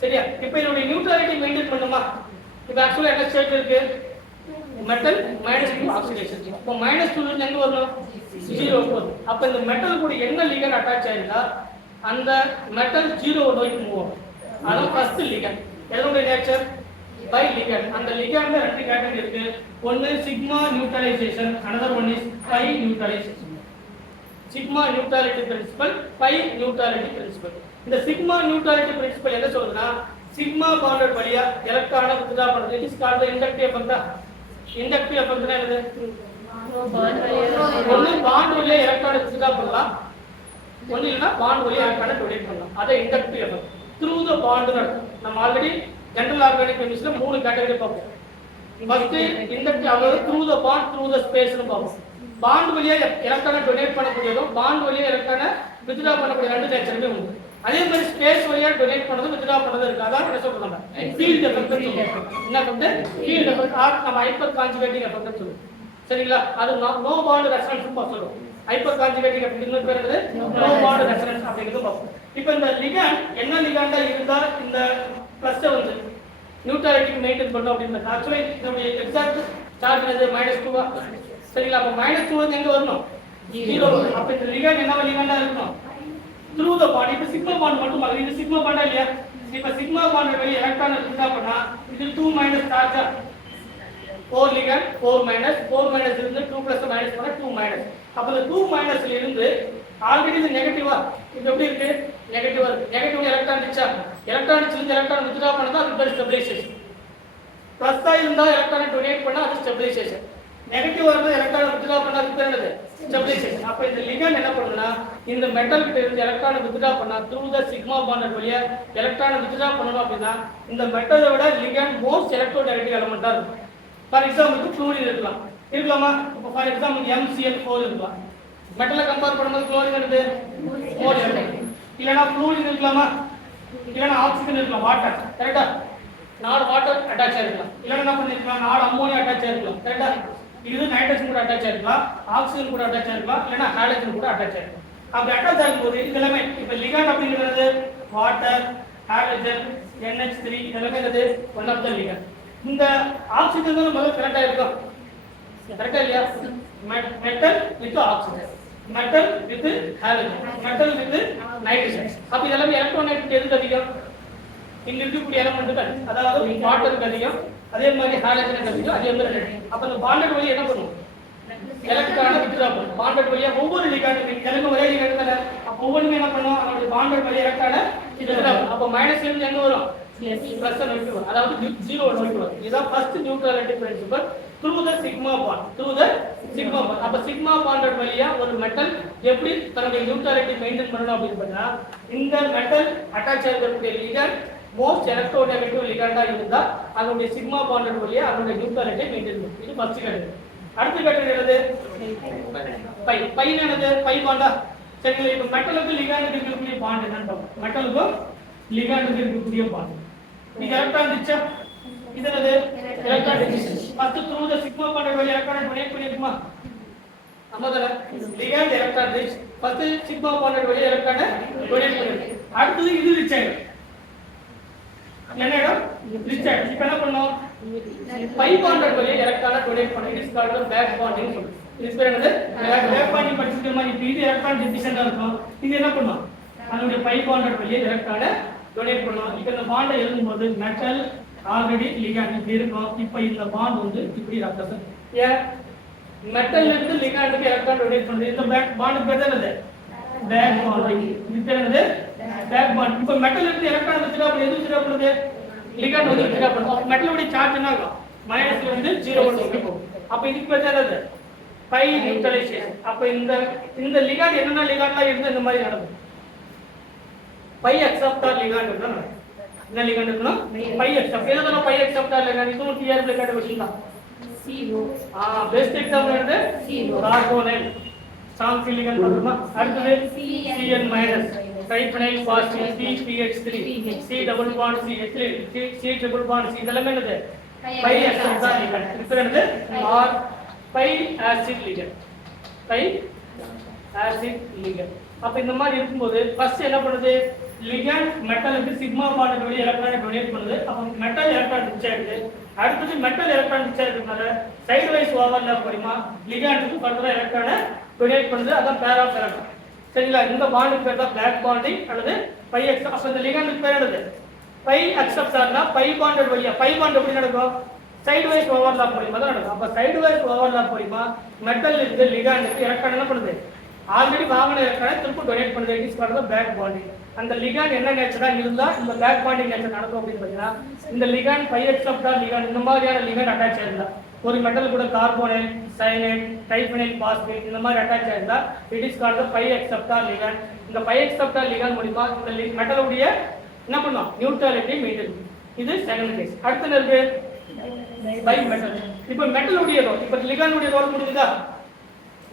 சரியா? இப்போ இதோட நியூட்ரலிட்டி மெயின்டைன் பண்ணுமா? இப்போ ஆக்சுவலா என்ன ஸ்டேட் இருக்கு? Metal -2 oxidation. இப்போ -2 ல எங்க வரணும்? 0 வரும். அப்ப இந்த மெட்டல் கூட என்ன லிகண்ட் அட்டாச் ஆயிருந்தா அந்த மெட்டல் 0 நோக்கி மூவ் ஆகும். அதான் ஃபர்ஸ்ட் லிகண்ட். எதோட நேச்சர்? Pi ligand. அந்த லிகண்ட்ல ரெண்டு கேட்டகரி இருக்கு. ஒன்னு sigma neutralisation, another one is pi neutralisation. Sigma neutrality principle, pi neutrality principle. இந்த சிக்மா நியூட்ரலிட்டி பிரின்சிபல் என்ன சொல்லுதுன்னா, சிக்மா பாண்டட் வழியா எலக்ட்ரானை வித்ட்ரா பண்றது. It is called inductive effect. Inductive எஃபெக்ட்னா என்னது? ஒன்னு பாண்ட் வழியா எலக்ட்ரானை வித்ட்ரா பண்ணலாம், ஒன்னு இல்லனா பாண்ட் வழியா எலக்ட்ரானை டொனேட் பண்ணலாம். அத inductive effect. Through the bond நம்ம ஆல்ரெடி ஜெனரல் ஆர்கானிக் கெமிஸ்ட்ரியில 3 கேட்டகரி பார்ப்போம். ஃபர்ஸ்ட் இண்டக்டிவ், அதாவது through the bond, through the ஸ்பேஸ்னு பார்ப்போம். பாண்ட் வழியா எலக்ட்ரானை டொனேட் பண்ணக்கூடியதும் பாண்ட் வழியா எலக்ட்ரானை வித்ட்ரா பண்ணக்கூடிய ரெண்டு நேச்சருமே உண்டு. அதே மாதிரி ஸ்பேஸ் வழியா டொனேட் பண்ணது வித்ட்ரா பண்ணது இருக்கு. அதான் என்ன சொல்றாங்க? Field effect. என்ன எஃபெக்ட்? Field effect. நம்ம ஹைப்பர் கான்ஜுகேட்டிங் எஃபெக்ட் சொல்லுவோம். சரிங்களா? அது நோ பாண்ட் ரெசனன்ஸ் சொல்லுவோம். ஹைப்பர் கான்ஜுகேட்டிங் அப்படிங்கிறது பேர் என்னது? நோ பாண்ட் ரெசனன்ஸ் அப்படிங்கிறது பார்ப்போம். இப்போ இந்த லிகாண்ட் என்ன லிகாண்டா இருந்தா இந்த பிளஸ் வந்து நியூட்ரலிட்டி மெயின்டைன் பண்ணும் அப்படின்றது. ஆக்சுவலி நம்மளுடைய எக்ஸாக்ட் சார்ஜ் என்னது? -2. சரிங்களா? அப்ப -2 வந்து எங்க வரணும்? 0 வரணும். அப்ப இந்த லிகாண்ட் என்ன லிகாண்டா இருக்கணும்? Through the bond. இப்போ சிக்மா பாண்ட் மட்டும் பாருங்க. இது சிக்மா பாண்டா இல்லையா? இப்போ சிக்மா பாண்ட் வெளிய எலக்ட்ரானை வித்ட்ரா பண்ணா இது 2 சார்ஜ். 4 லிகாண்ட் 4 4 இருந்து 2 + மைனஸ் பண்ணா 2 அப்ப இந்த 2 ல இருந்து ஆல்ரெடி இது நெகட்டிவா, இது எப்படி இருக்கு? நெகட்டிவா இருக்கு. நெகட்டிவ் எலக்ட்ரான் ரிச்சா, எலக்ட்ரான் இருந்து எலக்ட்ரான் வித்ட்ரா பண்ணா அது பேர் ஸ்டெபிலைசேஷன். பிளஸ் இருந்தா எலக்ட்ரானை டொனேட் பண்ணா அது ஸ்டெபிலைசேஷன். நெகட்டிவ் வரது எலக்ட்ரானை வித்ட்ரா பண்ணா அது பேர் என்னது? ஸ்டெபிலைசேஷன். அப்ப இந்த லிகாண்ட் என்ன பண்ணுதுன்னா, இந்த மெட்டல் கிட்ட இருந்து எலக்ட்ரானை வித்ட்ரா பண்ணா த்ரூ தி சிக்மா பாண்ட் வழியா எலக்ட்ரானை வித்ட்ரா பண்ணனும் அப்படினா இந்த மெட்டலை விட லிகாண்ட் மோஸ்ட் எலக்ட்ரோநெகட்டிவ் எலிமெண்டா இருக்கும். ஃபார் எக்ஸாம்பிள் குளோரின் இருக்கலாம். இருக்கலாமா? இப்போ ஃபார் எக்ஸாம்பிள் MCl4 இருக்கலாம். மெட்டலை கம்பேர் பண்ணும்போது குளோரின் என்னது? மோர் எலக்ட்ரிக். இல்லனா ஃப்ளூரின் இருக்கலாமா? இல்லனா ஆக்ஸிஜன் இருக்கலாம், வாட்டர். கரெக்ட்டா? 4 வாட்டர் அட்டாச் ஆயிருக்கலாம். இல்லனா என்ன பண்ணிருக்கலாம்? 4 அம்மோனியா அட்டாச் ஆயிருக்கலாம். கரெக்ட்டா? இது நைட்ரஜன் கூட அட்டாச் ஆயிருக்கலாம், ஆக்ஸிஜன் கூட அட்டாச் ஆயிருக்கலாம், இல்லனா ஹைட்ரஜன் கூட அட்டாச் ஆயிருக்கலாம். அப்படி அட்டாச் ஆகும்போது இதெல்லாம் இப்போ லிகாண்ட் அப்படிங்கிறது வாட்டர், ஹைட்ரஜன், NH3 இதெல்லாம் என்னது? One of the ligand. இந்த ஆக்ஸிஜன் தான் முதல்ல கரெக்ட்டா இருக்கும். கரெக்ட்டா இல்லையா? Metal with oxygen, metal with hydrogen, metal with nitrogen. அப்ப இதெல்லாம் எலக்ட்ரோநெகட்டிவ் எதுக்கு அதிகம்? இங்க இருக்கக்கூடிய எலிமெண்ட்கள், அதாவது வாட்டருக்கு அதிகம், அதே மாதிரி ஹைட்ரஜனுக்கு அதிகம், அதே மாதிரி நைட்ரஜன். அப்ப இந்த பாண்டட் வழியா என்ன பண்ணும்? எலக்ட்ரானை வித்ட்ரா பண்ணும். பாண்டட் வழியா ஒவ்வொரு லிகாண்டுக்கும் எனக்கு ஒரே லிகாண்ட் தான, அப்ப ஒவ்வொருமே என்ன பண்ணும்? அதோட பாண்டட் வழியா எலக்ட்ரானை வித்ட்ரா பண்ணும். அப்ப மைனஸ்ல இருந்து எங்க வரும்? பிளஸ் நோக்கி வரும். அதாவது 0 நோக்கி வரும். இதுதான் first neutrality principle. through the sigma bond. அப்ப சிக்மா பாண்டட் வழியா ஒரு மெட்டல் எப்படி தன்னுடைய நியூட்ரலிட்டி மெயின்டைன் பண்ணணும் அப்படின்னு பார்த்தா, இந்த மெட்டல் அட்டாச் ஆகிருக்கக்கூடிய லிகாண்ட் மோஸ்ட் எலக்ட்ரோநெகட்டிவ் லிகாண்டா இருந்தா அதனுடைய சிக்மா பாண்டட் வழியா அதனுடைய நியூட்ரலிட்டி மெயின்டைன் பண்ணும். இது ஃபர்ஸ்ட் கேட்டகரி. அடுத்த கேட்டகரி என்னது? பை. பை என்னது? பை பாண்டா. சரிங்களா? இப்போ மெட்டலுக்கு லிகாண்டுக்கு இருக்கக்கூடிய பாண்ட் என்னன்னு பார்ப்போம். மெட்டலுக்கு லிகாண்டுக்கு இருக்கக்கூடிய பாண்ட். இது எலக்ட்ரான் ரிச்சா, இது என்னது? Electron density. First through the sigma bonded வழியா எலக்ட்ரானை டொனேட் பண்ணிருக்குமா? முதல்ல ligand electron rich first sigma bond வழியா எலக்ட்ரானை டொனேட் பண்ணுது. அடுத்து இது ரிச் ஆயிடும். என்னடா ரிச் ஆயிடும். இப்போ என்ன பண்ணோம்? பை பாண்ட் வழியா எலக்ட்ரானை டொனேட் பண்ணி it is called back bonding சொல்றோம். இது பேர் என்னது? பேக் பாண்டிங் படிச்சிருக்க மாதிரி இப்போ இது எலக்ட்ரான் டிஃபிஷனா இருக்கும். இது என்ன பண்ணும்? அதனுடைய பை பாண்ட் வழியா எலக்ட்ரானை டொனேட் பண்ணும். இப்போ இந்த பாண்டை எழுதும்போது மெட்டல் ஆல்ரெடி லிகண்ட் இப்படி இருக்கும். இப்போ இந்த பாண்ட் வந்து இப்படி ரெப்ரசன்ட் ஏன் மெட்டல்ல இருந்து லிகண்டுக்கு எலக்ட்ரான் டொனேட் பண்ணுது. இந்த பேக் பாண்ட் பேர் என்னது? Back bond. இது பேர் என்னது? Back bond. இப்போ மெட்டல்ல இருந்து எலக்ட்ரான் வித்ட்ரா பண்ணுது. எது வித்ட்ரா பண்ணுது? லிகண்ட் வந்து வித்ட்ரா பண்ணுது. மெட்டலோட சார்ஜ் என்ன ஆகும்? மைனஸ்ல இருந்து 0 வரைக்கும் போகும். அப்ப இதுக்கு பேர் என்னது? Pi neutralisation. அப்ப இந்த லிகண்ட் என்னென்ன லிகண்ட்லாம் இருந்து இந்த மாதிரி நடக்கும்? பை அக்செப்டார் லிகண்ட் தான். என்ன லிகண்ட் இருக்கணும்? Pi accept. எதுனா பை அக்செப்டார் லிகண்ட் இதுவும் டிஆர் லிகண்ட் வச்சிருக்காங்க. CO பெஸ்ட் எக்ஸாம்பிள் என்னது? CO கார்போனைல் சால்ட் லிகண்ட் பண்ணுமா? அடுத்து CN minus triphenyl phosphate CPH3 C double bond CH3 C triple bond C இதெல்லாம் என்னது? Pi acceptor ligand. இது என்னது? Or pi acid ligand. Pi acid ligand. அப்ப இந்த மாதிரி இருக்கும்போது ஃபர்ஸ்ட் என்ன பண்ணுது? லிகண்ட் மெட்டலுக்கு சிக்மா பாண்ட் வழியா எலக்ட்ரானை டொனேட் பண்ணுது. அப்ப மெட்டல் எலக்ட்ரான் ரிச் ஆயிடுது. அடுத்து மெட்டல் எலக்ட்ரான் ரிச் ஆயிடுறதுனால சைடு வைஸ் ஓவர்லாப் மூலமா லிகண்டுக்கு ஃபர்தரா எலக்ட்ரானை டொனேட் பண்ணுது. அதான் பேர் ஆஃப் எலக்ட்ரான். சரிங்களா? இந்த பாண்டுக்கு பேர் தான் பேக் பாண்டிங் அல்லது பை அக்செப்ட். அப்ப இந்த லிகண்டுக்கு பேர் என்னது? பை அக்செப்டார்னா பை பாண்ட் வழியா. பை பாண்ட் எப்படி நடக்கும்? சைடு வைஸ் ஓவர்லாப் மூலமா தான் நடக்கும். அப்ப சைடு வைஸ் ஓவர்லாப் மூலமா மெட்டல் இருந்து லிகண்டுக்கு எலக்ட்ரான் என்ன பண்ணுது? ஆல்ரெடி வாங்கின எலக்ட்ரானை திரும்ப டொனேட் பண்ணுது. It is called back bonding. அந்த லிகண்ட் என்ன நேச்சரா இருந்தா இந்த பேக் பாண்டிங் நேச்சர் நடக்கும் அப்படின்னு பாத்தீங்கன்னா இந்த லிகண்ட் பை அக்செப்டார் லிகண்ட் இந்த மாதிரியான லிகண்ட் அட்டாச் ஆயிருந்தா ஒரு மெட்டல் கூட கார்போனைல் சயனைட் ட்ரைபனைல் பாஸ்பேட் இந்த மாதிரி அட்டாச் ஆயிருந்தா it is called pi acceptor ligand. இந்த பை அக்செப்டார் லிகண்ட் மூலமா இந்த மெட்டலுடைய என்ன பண்ணும்? Neutrality maintain. இது செகண்ட் கேஸ். அடுத்து இருக்கு பை மெட்டல். இப்போ மெட்டலுடைய ரோல் இப்போ லிகண்டுடைய ரோல் முடிஞ்சதா?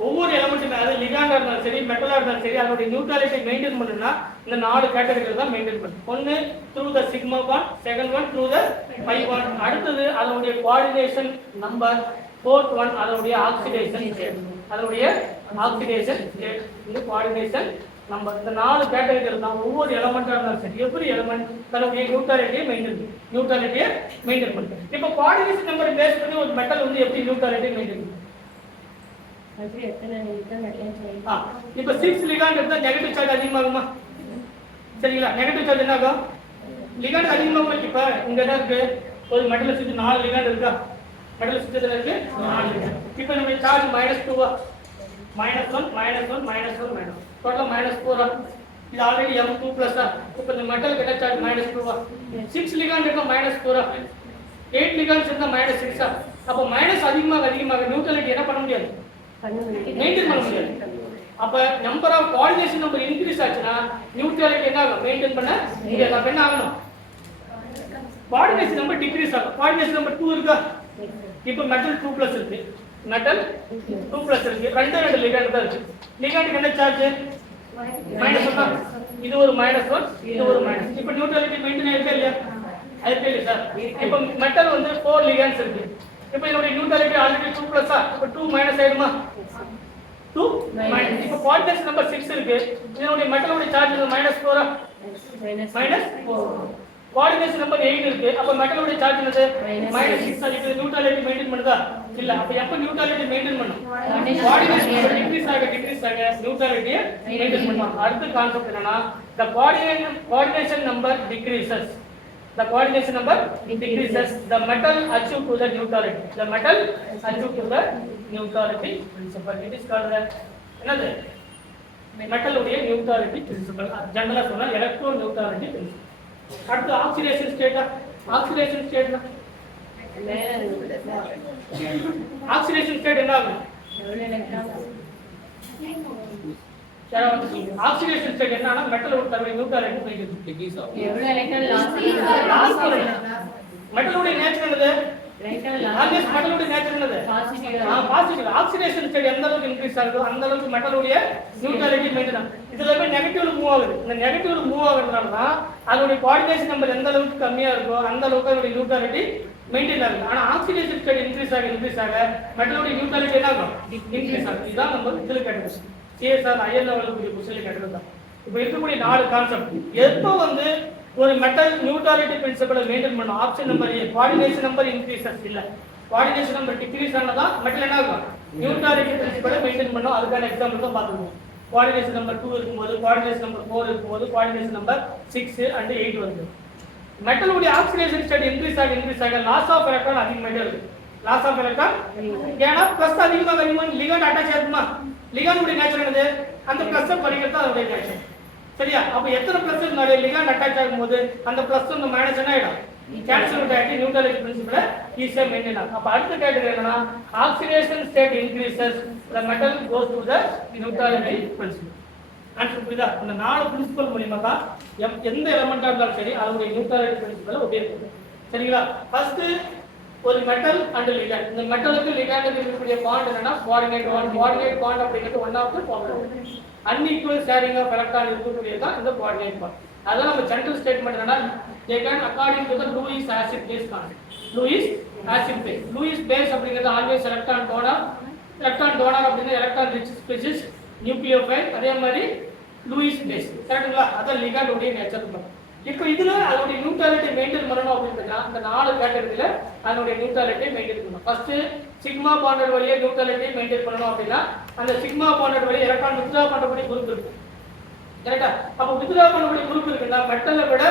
ஒவ்வொரு எலிமெண்ட்டுமே அது லிகண்டா இருந்தாலும் சரி மெட்டலா இருந்தாலும் சரி அதோட நியூட்ரலிட்டி மெயின்டைன் பண்ணணும்னா இந்த 4 கேட்டகரிகள் தான் மெயின்டைன் பண்ணும். ஒன்னு through the sigma bond, second one through the by bond, அடுத்தது அதோட கோஆர்டினேஷன் நம்பர், ஃபோர்த் ஒன் அதோட ஆக்சிடேஷன் ஸ்டேட். அதோட ஆக்சிடேஷன் ஸ்டேட் இந்த கோஆர்டினேஷன் நம்பர். இந்த 4 கேட்டகரிகள் தான் ஒவ்வொரு எலிமெண்டா இருந்தாலும் சரி எவ்ரி எலிமெண்ட் தன்னுடைய நியூட்ரலிட்டியை மெயின்டைன் பண்ணுது. இப்போ கோஆர்டினேஷன் நம்பர் பேஸ் பண்ணி ஒரு மெட்டல் வந்து எப்படி நியூட்ரலிட்டி மெயின்டைன் பண்ணுது? இப்ப 6 லிகண்ட் இருந்தா நெகட்டிவ் சார்ஜ் அதிகமாகுமா? சரிங்களா? நெகட்டிவ் சார்ஜ் என்ன ஆகும்? லிகண்ட் அதிகமாகும். இப்ப இங்க என்ன இருக்கு? ஒரு மெட்டல் சுத்தி 4 லிகண்ட் இருக்கா? மெட்டல் சுத்தி இருக்கு 4 லிகண்ட். இப்போ நம்ம சார்ஜ் -2 -1 டோட்டல் -4 இது ஆல்ரெடி M2+ இப்போ இந்த மெட்டல் கிட்ட சார்ஜ் -2 6 லிகண்ட் இருக்கா -4 8 லிகண்ட்ஸ் இருந்தா -6 அப்ப மைனஸ் அதிகமாக நியூட்ரலிட்டி என்ன பண்ண முடியாது? மெயின்டைன் பண்ண முடியாது. அப்ப number of coordination number increase ஆச்சுனா நியூட்ரலிட்டி என்ன ஆகும்? மெயின்டைன் பண்ண முடியாது. அப்ப என்ன ஆகணும்? கோஆர்டினேஷன் நம்பர் டிக்ரீஸ் ஆகும். கோஆர்டினேஷன் நம்பர் 2 இருக்கா? இப்போ மெட்டல் 2+ இருக்கு. மெட்டல் 2+ இருக்கு. ரெண்டு லிகண்ட் தான் இருக்கு. லிகண்டுக்கு என்ன சார்ஜ்? -1. இது ஒரு -1 இது ஒரு -. இப்போ நியூட்ரலிட்டி மெயின்டைன் ஆயிருக்கு இல்லையா? ஆயிருக்கு இல்லையா சார்? இப்போ மெட்டல் வந்து 4 லிகண்ட்ஸ் இருக்கு. இப்போ இதோட நியூட்ரலிட்டி ஆல்ரெடி 2+ இப்போ 2- ஆயிடுமா? 2- இப்போ கோஆர்டினேஷன் நம்பர் 6 இருக்கு. இதோட மெட்டலோட சார்ஜ் -4 -4 கோஆர்டினேஷன் நம்பர் 8 இருக்கு. அப்ப மெட்டலோட சார்ஜ் என்னது? -6. இப்போ நியூட்ரலிட்டி மெயின்டைன் பண்ணுதா? இல்ல. அப்ப எப்ப நியூட்ரலிட்டி மெயின்டைன் பண்ணும்? கோஆர்டினேஷன் நம்பர் டிக்ரீஸ் ஆக நியூட்ரலிட்டி மெயின்டைன் பண்ணும். அடுத்த கான்செப்ட் என்னன்னா the coordination number decreases. The coordination number decreases. The metal achieve to the neutrality. The metal achieve to the neutrality principle. It is called என்னது? metal உடைய neutrality principle. ஜெனரலா சொன்னா electro neutrality principle. அடுத்து oxidation state. Oxidation state என்ன ஆகும்? Oxidation state என்னன்னா மெட்டலோட தன்மை neutrality degrees ஆகும். எவ்வளவு எலக்ட்ரான் லாஸ் மெட்டலோட நேச்சர் என்னது? ஆல்வேஸ் மெட்டலுடைய நேச்சர் என்னது பாசிட்டிவ் ஆக்சிடேஷன் ஸ்டேட் எந்த அளவுக்கு இன்க்ரீஸ் ஆகுதோ அந்த அளவுக்கு மெட்டலுடைய நியூட்ரலிட்டி மெயின்டைன் இதுல போய் நெகட்டிவ்ல மூவ் ஆகுது இந்த நெகட்டிவ்ல மூவ் ஆகுறதுனால தான் அதோட கோஆர்டினேஷன் நம்பர் எந்த அளவுக்கு கம்மியா இருக்கோ அந்த அளவுக்கு அதோட நியூட்ரலிட்டி மெயின்டைன் ஆகுது ஆனா ஆக்சிடேஷன் ஸ்டேட் இன்க்ரீஸ் ஆக மெட்டலுடைய நியூட்ரலிட்டி என்ன ஆகும் இன்க்ரீஸ் ஆகும் இதுதான் நம்ம இதுல கேட்டது சிஎஸ்ஆர் ஐஎல் லெவலுக்கு கொஸ்டின்ல கேட்டது தான் இப்போ இருக்கக்கூடிய 4 கான்செப்ட் எப்போ வந்து ஒரு மெட்டல் நியூட்ரலிட்டி பிரின்சிபலை மெயின்டைன் பண்ணும் ஆப்ஷன் நம்பர் ஏ கோஆர்டினேஷன் நம்பர் இன்க்ரீசஸ் இல்ல கோஆர்டினேஷன் நம்பர் டிக்ரீஸ் ஆனதா மெட்டல் என்ன ஆகும் நியூட்ரலிட்டி பிரின்சிபலை மெயின்டைன் பண்ணும் அதுக்கான எக்ஸாம்பிள் தான் பார்த்துக்கோங்க கோஆர்டினேஷன் நம்பர் 2 இருக்கும்போது கோஆர்டினேஷன் நம்பர் 4 இருக்கும்போது கோஆர்டினேஷன் நம்பர் 6 and 8 வருது மெட்டலுடைய ஆக்சிடேஷன் ஸ்டேட் இன்க்ரீஸ் ஆக லாஸ் ஆஃப் எலக்ட்ரான் அதிகமாயிட்டே இருக்கு லாஸ் ஆஃப் எலக்ட்ரான் ஏன்னா பிளஸ் அதிகமாக லிகண்ட் அட்டாச் ஆகுமா லிகண்ட் நேச்சர் என்னது அந்த பிளஸ் படிக்கிறது அதோட நேச்சர் சரியா அப்ப எத்தனை பிளஸ் இருந்தாலே லிகண்ட் அட்டாச் ஆகும்போது அந்த பிளஸ் அந்த மைனஸ் என்ன ஆயிடும் கேன்சல் ஆகி நியூட்ரலிட்டி பிரின்சிபலை ஈஸியா மெயின்டைன் ஆகும் அப்ப அடுத்த கேட்டகரி என்னன்னா oxidation state increases the metal goes to the neutrality principle answer புரியுதா இந்த 4 பிரின்சிபல் மூலமா தான் எந்த எலிமெண்டா இருந்தாலும் சரி அதோட நியூட்ரலிட்டி பிரின்சிபலை உபயோகிக்கணும் சரிங்களா ஃபர்ஸ்ட் ஒரு மெட்டல் அண்ட் லிகண்ட் இந்த மெட்டலுக்கு லிகண்டுக்கு இருக்கக்கூடிய பாண்ட் என்னன்னா கோஆர்டினேட் பாண்ட் அப்படிங்கிறது one of the bond unequal sharing of electron இருக்கக்கூடியது தான் இந்த கோஆர்டினேட் பாண்ட் அதான் நம்ம ஜெனரல் ஸ்டேட்மென்ட் என்னன்னா they can according to the Lewis acid base concept Lewis acid base Lewis base அப்படிங்கிறது always electron donor அப்படினா electron rich species nucleophile அதே மாதிரி Lewis base கரெக்ட்டுங்களா அதான் லிகண்ட் உடைய நேச்சர் தான் இப்போ இதுல அதோட நியூட்ரலிட்டி மெயின்டைன் பண்ணனும் அப்படினா இந்த 4 கேட்டகரியில அதோட நியூட்ரலிட்டி மெயின்டைன் பண்ணனும் ஃபர்ஸ்ட் சிக்மா பாண்டட் வழியா நியூட்ரலிட்டி மெயின்டைன் பண்ணனும் அப்படினா அந்த சிக்மா பாண்டட் வழியா எலக்ட்ரான் வித்ட்ரா பண்ணக்கூடிய குரூப் இருக்கு கரெக்ட்டா அப்ப வித்ட்ரா பண்ணக்கூடிய குரூப் இருக்குன்னா மெட்டலை விட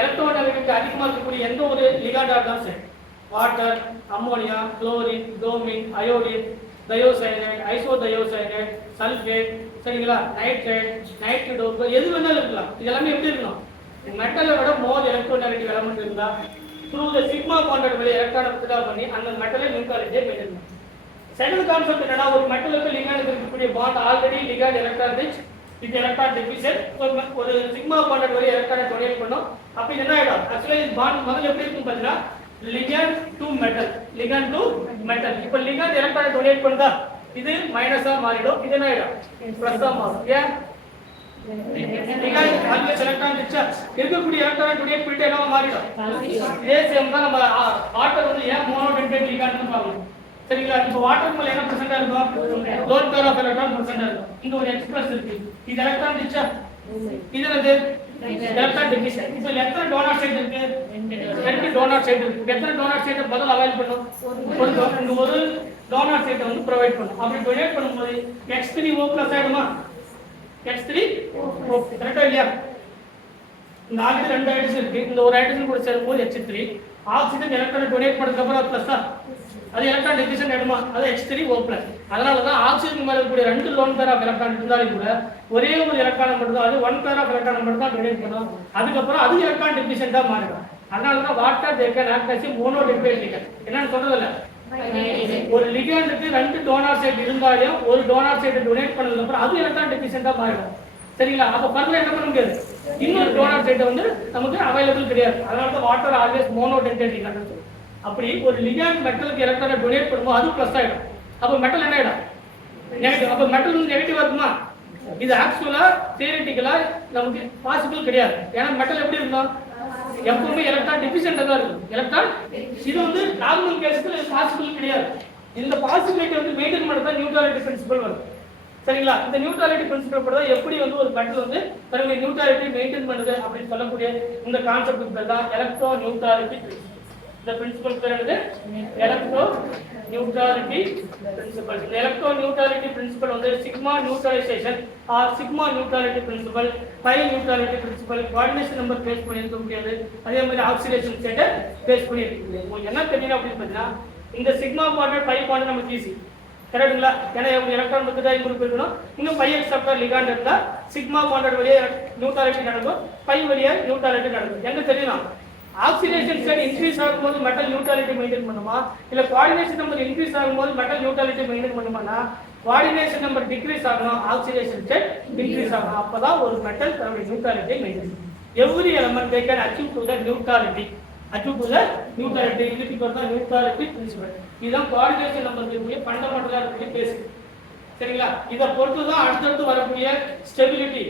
எலக்ட்ரோநெகட்டிவிட்டி அதிகமா இருக்கக்கூடிய எந்த ஒரு லிகண்டா இருந்தாலும் சரி water ammonia chlorine bromine iodine thiocyanate isothiocyanate sulphate சரிங்களா நைட்ரேட் எது வேணாலும் இருக்கலாம் இது எல்லாமே எப்படி இருக்கணும் மெட்டலை விட மோர் எலக்ட்ரோநெகட்டிவ் எலிமெண்ட் இருந்தா through the sigma bonded வழி எலக்ட்ரானை வித்ட்ரா பண்ணி அந்த மெட்டலை நியூட்ரலிட்டியை மெயின்டைன் பண்ணும் செகண்ட் கான்செப்ட் என்னன்னா ஒரு மெட்டலுக்கு லிகண்ட் இருக்கக்கூடிய bond already ligand electron rich இது எலக்ட்ரான் டெபிசிட் ஒரு சிக்மா பாண்டட் வழி எலக்ட்ரானை டொனேட் பண்ணும் அப்ப என்ன ஆயிடும் एक्चुअली இந்த பாண்ட் முதல்ல எப்படி இருக்கும் பாத்தீங்கன்னா லிகண்ட் டு மெட்டல் இப்போ லிகண்ட் எலக்ட்ரானை டொனேட் பண்ணுதா இது மைனஸா மாறிடும் இது என்ன ஆயிடும் பிளஸ்ஸா மாறும் ஏன் லிகண்ட் ஆல்வேஸ் எலக்ட்ரான் ரிச் இருக்கக்கூடிய எலக்ட்ரானை டொனேட் பண்ணிட்டு என்னவா மாறிடும் இதே சேம் தான் நம்ம வாட்டர் வந்து ஏன் மோனோடென்டேட் லிகண்ட்னு பார்க்கணும் சரிங்களா இப்போ வாட்டர் மேல என்ன परसेंटா இருக்கும் லோன் பேர் ஆஃப் எலக்ட்ரான் परसेंटா இருக்கும் இங்க ஒரு எக்ஸ்பிரஸ் இருக்கு இது எலக்ட்ரான் ரிச்சா இது என்னது எலக்ட்ரான் டெபிசிட் இப்போ எத்தனை டோனர் சைடு இருக்கு ரெண்டு டோனர் சைடு இருக்கு எத்தனை டோனர் சைடு பதில் அவைல் பண்ணும் ஒரு டோனர் சைடு வந்து ப்ரொவைட் பண்ணும் அப்படி டொனேட் பண்ணும்போது X3O+ ஆயிடுமா X3O கரெக்ட்டா இல்லையா இந்த ஆல்ரெடி ரெண்டு ஹைட்ரஜன் இருக்கு இந்த ஒரு ஹைட்ரஜன் கூட சேரும்போது H3 ஆக்ஸிஜன் எலக்ட்ரானை டொனேட் பண்ணதுக்கு அப்புறம் பிளஸ்ஸா அது எலக்ட்ரான் டெபிசிட் ஆயிடுமா அது H3O+ அதனால தான் ஆக்ஸிஜன் மேல இருக்கக்கூடிய ரெண்டு லோன் பேர் ஆஃப் எலக்ட்ரான் இருந்தாலும் கூட ஒரே ஒரு எலக்ட்ரான் மட்டும் தான் அது ஒன் பேர் ஆஃப் எலக்ட்ரான் மட்டும் தான் டொனேட் பண்ணும் அதுக்கு அப்புறம் அது எலக்ட்ரான் டெபிசிட்டா மாறிடும் அதனால தான் water they can act as monodentate ligand என்னன்னு சொல்றது இல்ல ஒரு லிகண்டுக்கு ரெண்டு டோனர் சைடு இருந்தாலும் ஒரு டோனர் சைடு டொனேட் பண்ணதுக்கு அப்புறம் அது எலக்ட்ரான் டெபிசிட்டா மாறிடும் சரிங்களா அப்ப பர்ல என்ன பண்ண முடியாது இன்னொரு டோனர் சைடு வந்து நமக்கு அவைலபிள் கிடையாது அதனால தான் வாட்டர் ஆல்வேஸ் மோனோடென்டேட் லிகண்ட் அப்படி ஒரு லிகண்ட் மெட்டலுக்கு எலக்ட்ரானை டொனேட் பண்ணும்போது அது பிளஸ் ஆயிடும் அப்ப மெட்டல் என்ன ஆயிடும் நெகட்டிவ் அப்ப மெட்டல் வந்து நெகட்டிவா இருக்குமா இது ஆக்சுவலா தியரிட்டிக்கலா நமக்கு பாசிபிள் கிடையாது ஏன்னா மெட்டல் எப்படி இருக்கும் எப்பவுமே எலக்ட்ரான் டெபிசிட்டா தான் இருக்கும் எலக்ட்ரான் இது வந்து நார்மல் கேஸ்ல பாசிபிள் கிடையாது இந்த பாசிபிலிட்டி வந்து மெயின்டைன் பண்ண தான் நியூட்ரலிட்டி பிரின்சிபல் வருது சரிங்களா இந்த நியூட்ரலிட்டி பிரின்சிபல் படி எப்படி வந்து ஒரு மெட்டல் வந்து தன்னுடைய நியூட்ரலிட்டி மெயின்டைன் பண்ணுது அப்படின்னு சொல்லக்கூடிய இந்த கான்செப்ட் பேர் தான் electroneutrality principle the principle பேர் என்னது எலக்ட்ரோ நியூட்ரலிட்டி பிரின்சிபல் இந்த எலக்ட்ரோ நியூட்ரலிட்டி பிரின்சிபல் வந்து sigma neutralisation or sigma neutrality principle pi neutrality principle coordination number base பண்ணி இருக்க முடியாது அதே மாதிரி ஆக்சிடேஷன் ஸ்டேட்டை பேஸ் பண்ணி இருக்க முடியாது உங்களுக்கு என்ன தெரியணும் அப்படின்னு பார்த்தீங்கன்னா இந்த சிக்மா பாண்ட் பை பாண்ட் நமக்கு ஈஸி கரெக்ட்டுங்களா ஏன்னா எலக்ட்ரான் பத்தி தான் குரூப் இருக்கணும் இன்னும் பை எக்ஸப்டர் லிகாண்ட் இருந்தா சிக்மா பாண்ட் வழியா நியூட்ரலிட்டி நடக்கும் பை வழியா நியூட்ரலிட்டி நடக்கும் எங்க தெரியணும் ஆக்சிடேஷன் ஸ்டேட் இன்க்ரீஸ் ஆகும்போது மெட்டல் நியூட்ரலிட்டி மெயின்டைன் பண்ணுமா இல்ல கோஆர்டினேஷன் நம்பர் இன்க்ரீஸ் ஆகும்போது மெட்டல் நியூட்ரலிட்டி மெயின்டைன் பண்ணுமானா கோஆர்டினேஷன் நம்பர் டிக்ரீஸ் ஆகணும் ஆக்சிடேஷன் ஸ்டேட் இன்க்ரீஸ் ஆகணும் அப்பதான் ஒரு மெட்டல் தன்னுடைய நியூட்ரலிட்டியை மெயின்டைன் பண்ணும் every element they can achieve to the neutrality அட்ரிபியூட்ல neutrality இதுக்கு பேர் தான் நியூட்ரலிட்டி பிரின்சிபல். இதுதான் கோஆர்டினேஷன் நம்பருக்கு இருக்கக்கூடிய ஃபண்டமெண்டலா இருக்கக்கூடிய பேசிக். சரிங்களா? இதை பொறுத்து தான் அடுத்தடுத்து வரக்கூடிய ஸ்டெபிலிட்டி.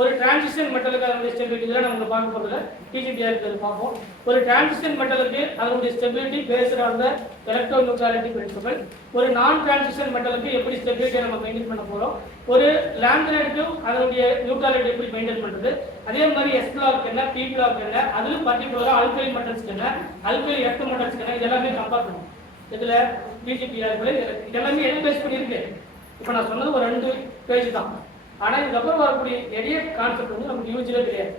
ஒரு டிரான்சிஷன் மெட்டலுக்கு அதனுடைய ஸ்டெபிலிட்டி தான் நம்ம பார்க்க போகிறதுல பிஜிடிஆர் பார்ப்போம். ஒரு டிரான்சிஷன் மெட்டலுக்கு அதனுடைய stability based on the electroneutrality principle. ஒரு நான் டிரான்சிஷன் மெட்டலுக்கு எப்படி ஸ்டெபிலிட்டியை நம்ம மெயின்டைன் பண்ண போகிறோம். ஒரு லேமினேட்டுக்கும் அதனுடைய நியூட்ரலிட்டி எப்படி மெயின்டைன் பண்ணுறது. அதே மாதிரி எஸ் பிளாக் என்ன, பி பிளாக் என்ன, அதிலும் பர்டிகுலராக அல்கலி மெட்டல்ஸ்க்கு என்ன, அல்கலி எர்த் மெட்டல்ஸ்க்கு என்ன, இதெல்லாமே கம்பேர் பண்ணுவோம். இதில் பிஜிடிஆர் இதெல்லாமே என்ன பேஸ் பண்ணியிருக்கு. இப்போ நான் சொன்னது ஒரு 2 பேஜ் தான். ஆனால் இதுக்கப்புறம் வரக்கூடிய நிறைய கான்செப்ட் வந்து நமக்கு யூஜிலே கிடையாது.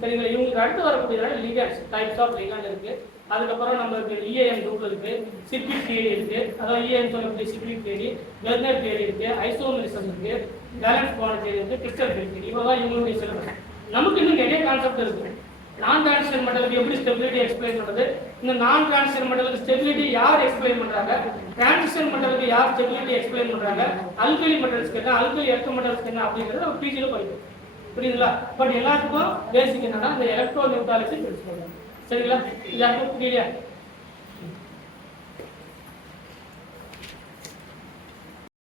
சரிங்களா? இவங்களுக்கு அடுத்து வரக்கூடியதான லிகண்ட்ஸ், டைப்ஸ் ஆஃப் லிகண்ட் இருக்கு. அதுக்கப்புறம் நம்மளுக்கு இஏஎம் குரூப்ல இருக்கு, சிக்ரிக் தியரி இருக்கு. அதாவது இஏஎம் சொல்லக்கூடிய சிக்ரிக் தியரி, வெர்னர் தியரி இருக்கு, ஐசோமெரிசம் இருக்கு, பேலன்ஸ் பாண்ட் தியரி இருக்கு, கிறிஸ்டல் தியரி. இவ்வளவுதான் இவங்களுடைய சிலபஸ். நமக்கு இன்னும் நிறைய கான்செப்ட் இருக்கு. நான் டிரான்சிஷன் மெட்டலுக்கு எப்படி ஸ்டெபிலிட்டி எக்ஸ்பிளைன் பண்றது, இந்த நான் டிரான்சிஷன் மெட்டலுக்கு ஸ்டெபிலிட்டி யார் எக்ஸ்பிளைன் பண்றாங்க, டிரான்சிஷன் மெட்டலுக்கு யார் ஸ்டெபிலிட்டி எக்ஸ்பிளைன் பண்றாங்க, அல்கலி மெட்டல்ஸ்க்கு என்ன, அல்கலி எர்த் மெட்டல்ஸ்க்கு என்ன அப்படிங்கறது நம்ம பிஜில படிப்போம். புரியுதுங்களா? பட் எல்லாத்துக்கும் பேசிக் என்னன்னா இந்த எலக்ட்ரோ நியூட்ரலிட்டி பிரின்சிபல். சரிங்களா? இது புரியலையா?